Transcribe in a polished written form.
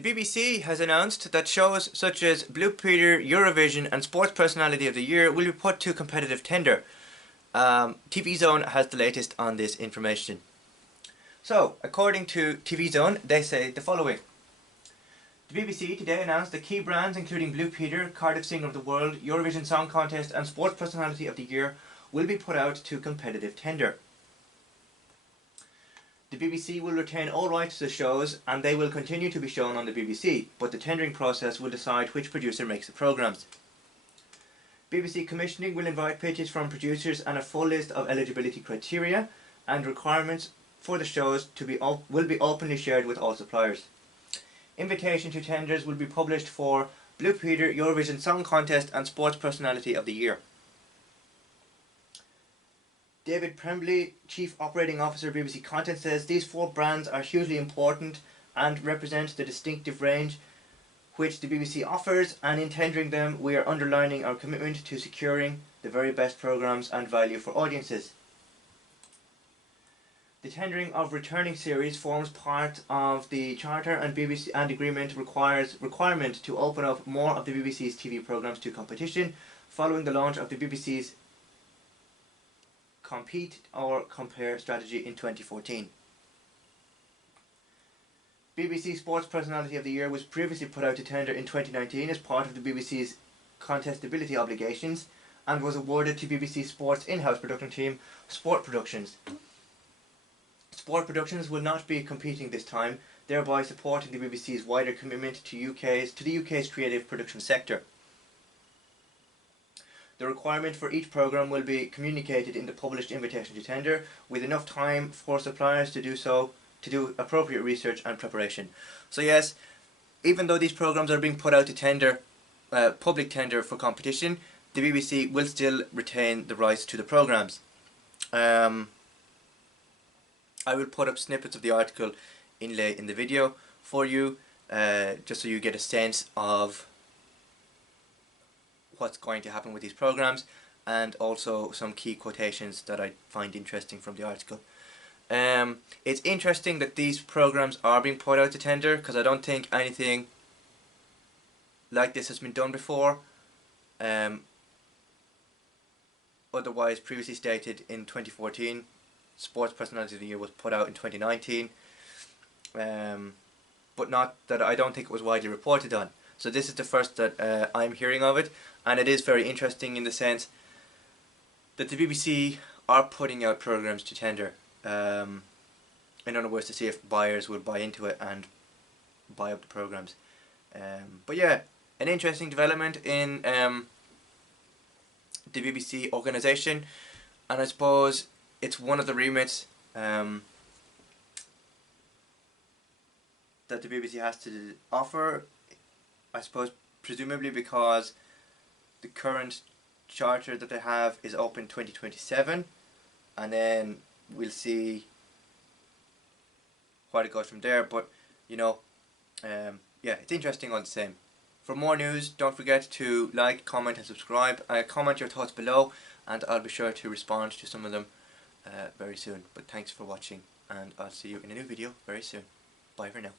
The BBC has announced that shows such as Blue Peter, Eurovision and Sports Personality of the Year will be put to competitive tender. TV Zone has the latest on this information. So, according to TV Zone, they say the following. The BBC today announced that key brands including Blue Peter, Cardiff Singer of the World, Eurovision Song Contest and Sports Personality of the Year will be put out to competitive tender. The BBC will retain all rights to the shows and they will continue to be shown on the BBC, but the tendering process will decide which producer makes the programmes. BBC Commissioning will invite pitches from producers and a full list of eligibility criteria and requirements for the shows will be openly shared with all suppliers. Invitation to tenders will be published for Blue Peter, Eurovision Song Contest and Sports Personality of the Year. David Prembley, Chief Operating Officer BBC Content, says these 4 brands are hugely important and represent the distinctive range which the BBC offers, and in tendering them we are underlining our commitment to securing the very best programmes and value for audiences. The tendering of returning series forms part of the Charter, and BBC and agreement requirement to open up more of the BBC's TV programmes to competition following the launch of the BBC's Compete or Compare strategy in 2014. BBC Sports Personality of the Year was previously put out to tender in 2019 as part of the BBC's contestability obligations and was awarded to BBC Sports in-house production team, Sport Productions. Sport Productions will not be competing this time, thereby supporting the BBC's wider commitment to the UK's creative production sector. The requirement for each programme will be communicated in the published invitation to tender, with enough time for suppliers to do appropriate research and preparation. So yes, even though these programmes are being put out to tender, public tender for competition, the BBC will still retain the rights to the programmes. I will put up snippets of the article in the video for you, just so you get a sense of what's going to happen with these programmes, and also some key quotations that I find interesting from the article. It's interesting that these programmes are being put out to tender, because I don't think anything like this has been done before. Otherwise, previously stated in 2014, Sports Personality of the Year was put out in 2019, but not that I don't think it was widely reported on. So this is the first that I'm hearing of it, and it is very interesting in the sense that the BBC are putting out programmes to tender. In other words, to see if buyers will buy into it and buy up the programmes. But yeah, an interesting development in the BBC organisation, and I suppose it's one of the remits that the BBC has to offer, I suppose, presumably because the current charter that they have is open 2027, and then we'll see what it goes from there. But you know, yeah, it's interesting all the same. For more news, don't forget to like, comment and subscribe. Comment your thoughts below and I'll be sure to respond to some of them very soon. But thanks for watching, and I'll see you in a new video very soon. Bye for now.